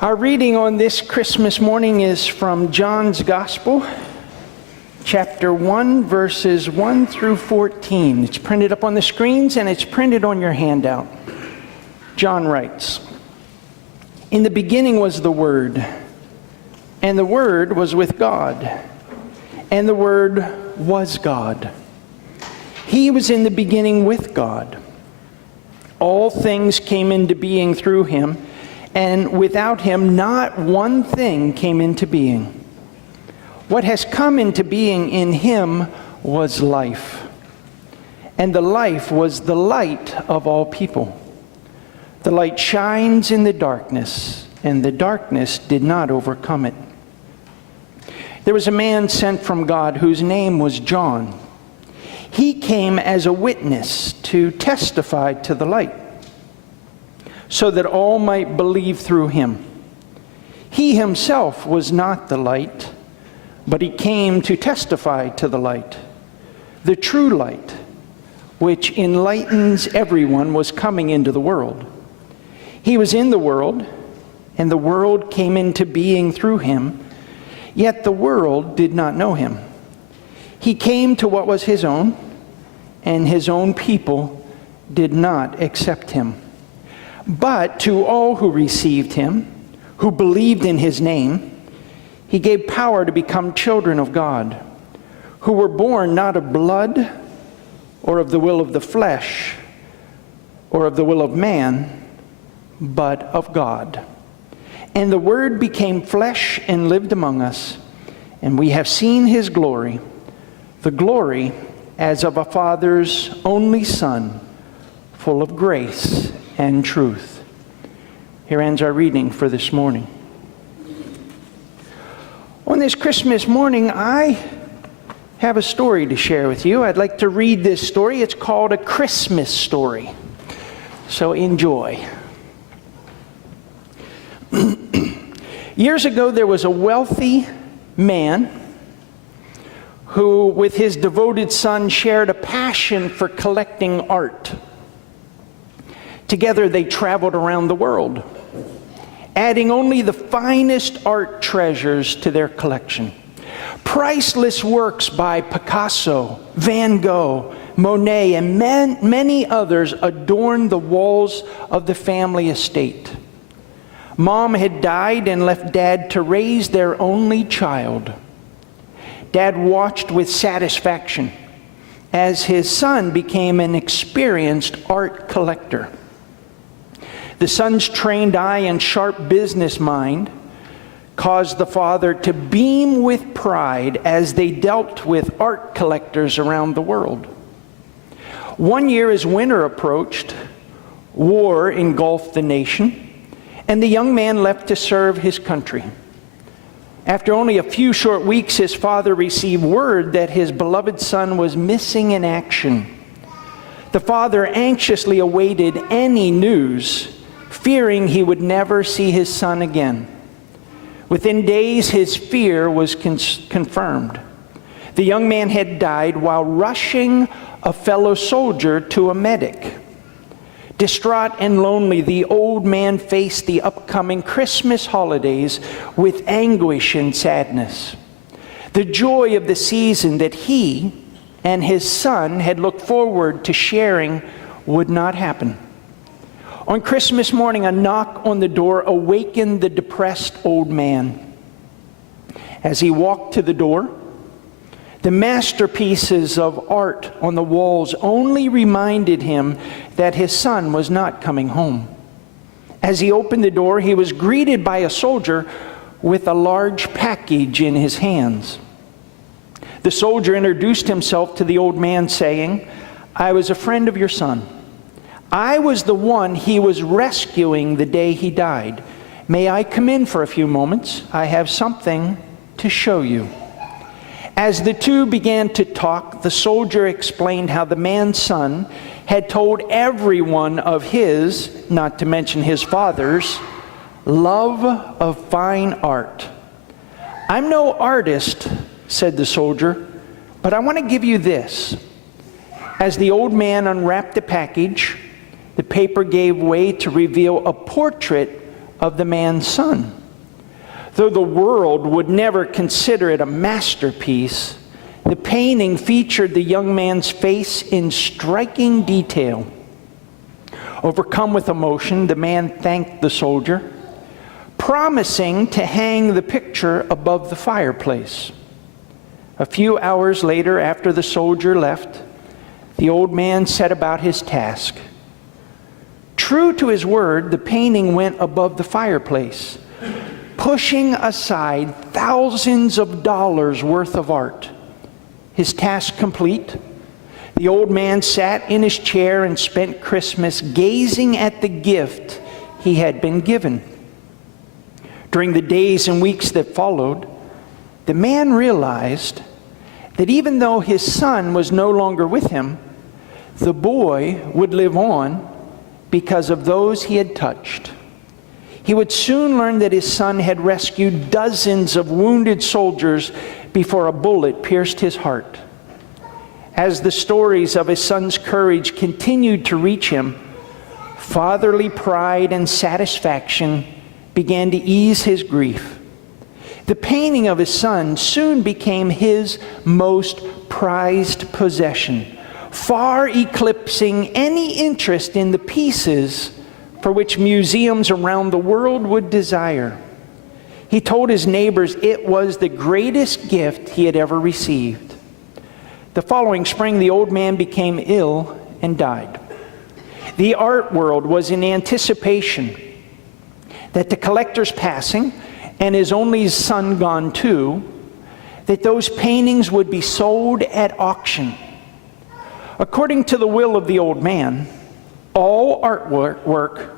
Our reading on this Christmas morning is from John's Gospel, chapter 1, verses 1 through 14. It's printed up on the screens and it's printed on your handout. John writes, "In the beginning was the Word, and the Word was with God, and the Word was God. He was in the beginning with God. All things came into being through him, and without him not one thing came into being. What has come into being in him was life, and the life was the light of all people. The light shines in the darkness, and the darkness did not overcome it. There was a man sent from God whose name was John. He came as a witness to testify to the light, so that all might believe through him. He himself was not the light, but he came to testify to the light. The true light, which enlightens everyone, was coming into the world. He was in the world, and the world came into being through him, yet the world did not know him. He came to what was his own, and his own people did not accept him. But to all who received him, who believed in his name, he gave power to become children of God, who were born not of blood, or of the will of the flesh, or of the will of man, but of God. And the Word became flesh and lived among us, and we have seen his glory, the glory as of a Father's only Son, full of grace and truth." Here ends our reading for this morning. On this Christmas morning, I have a story to share with you. I'd like to read this story. It's called A Christmas Story. So enjoy. Years ago, there was a wealthy man who, with his devoted son, shared a passion for collecting art. Together, they traveled around the world, adding only the finest art treasures to their collection. Priceless works by Picasso, Van Gogh, Monet, and many others adorned the walls of the family estate. Mom had died and left Dad to raise their only child. Dad watched with satisfaction as his son became an experienced art collector. The son's trained eye and sharp business mind caused the father to beam with pride as they dealt with art collectors around the world. One year as winter approached, war engulfed the nation, and the young man left to serve his country. After only a few short weeks, his father received word that his beloved son was missing in action. The father anxiously awaited any news, fearing he would never see his son again. Within days, his fear was confirmed. The young man had died while rushing a fellow soldier to a medic. Distraught and lonely, the old man faced the upcoming Christmas holidays with anguish and sadness. The joy of the season that he and his son had looked forward to sharing would not happen. On Christmas morning, a knock on the door awakened the depressed old man. As he walked to the door, the masterpieces of art on the walls only reminded him that his son was not coming home. As he opened the door, he was greeted by a soldier with a large package in his hands. The soldier introduced himself to the old man, saying, "I was a friend of your son. I was the one he was rescuing the day he died. May I come in for a few moments? I have something to show you." As the two began to talk, the soldier explained how the man's son had told everyone of his, not to mention his father's, love of fine art. "I'm no artist," said the soldier, "but I want to give you this." As the old man unwrapped the package, the paper gave way to reveal a portrait of the man's son. Though the world would never consider it a masterpiece, the painting featured the young man's face in striking detail. Overcome with emotion, the man thanked the soldier, promising to hang the picture above the fireplace. A few hours later, after the soldier left, the old man set about his task. True to his word, the painting went above the fireplace, pushing aside thousands of dollars worth of art. His task complete, the old man sat in his chair and spent Christmas gazing at the gift he had been given. During the days and weeks that followed, the man realized that even though his son was no longer with him, the boy would live on because of those he had touched. He would soon learn that his son had rescued dozens of wounded soldiers before a bullet pierced his heart. As the stories of his son's courage continued to reach him, fatherly pride and satisfaction began to ease his grief. The painting of his son soon became his most prized possession, far eclipsing any interest in the pieces for which museums around the world would desire. He told his neighbors it was the greatest gift he had ever received. The following spring, the old man became ill and died. The art world was in anticipation that the collector's passing and his only son gone too, that those paintings would be sold at auction. According to the will of the old man, all artwork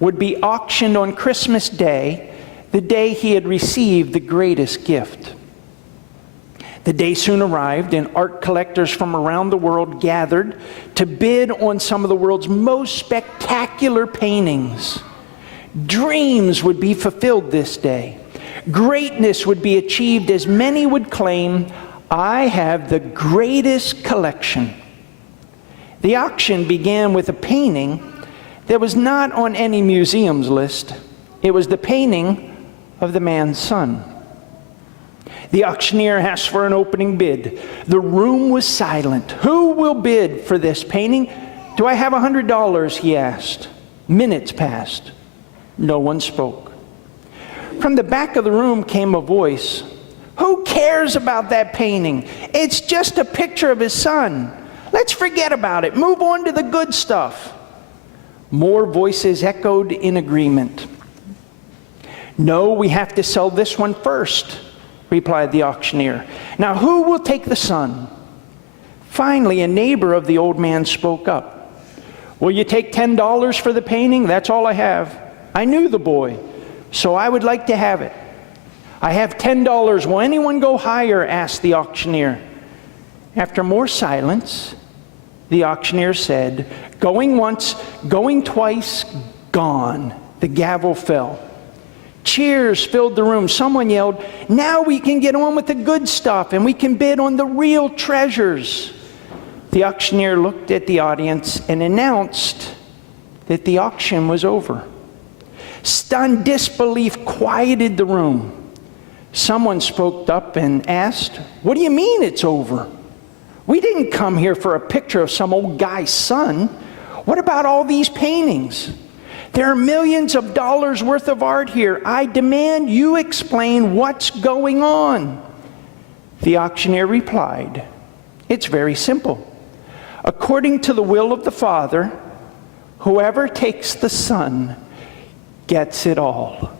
would be auctioned on Christmas Day, the day he had received the greatest gift. The day soon arrived, and art collectors from around the world gathered to bid on some of the world's most spectacular paintings. Dreams would be fulfilled this day. Greatness would be achieved as many would claim, "I have the greatest collection." The auction began with a painting that was not on any museum's list. It was the painting of the man's son. The auctioneer asked for an opening bid. The room was silent. "Who will bid for this painting? Do I have $100? He asked. Minutes passed. No one spoke. From the back of the room came a voice. "Who cares about that painting? It's just a picture of his son. Let's forget about it. Move on to the good stuff." More voices echoed in agreement. "No, we have to sell this one first," replied the auctioneer. "Now who will take the son?" Finally, a neighbor of the old man spoke up. "Will you take $10 for the painting? That's all I have. I knew the boy, so I would like to have it." "I have $10. Will anyone go higher?" asked the auctioneer. After more silence, the auctioneer said, "Going once, going twice, gone." The gavel fell. Cheers filled the room. Someone yelled, "Now we can get on with the good stuff and we can bid on the real treasures." The auctioneer looked at the audience and announced that the auction was over. Stunned disbelief quieted the room. Someone spoke up and asked, "What do you mean it's over? We didn't come here for a picture of some old guy's son. What about all these paintings? There are millions of dollars worth of art here. I demand you explain what's going on." The auctioneer replied, "It's very simple. According to the will of the Father, whoever takes the Son gets it all."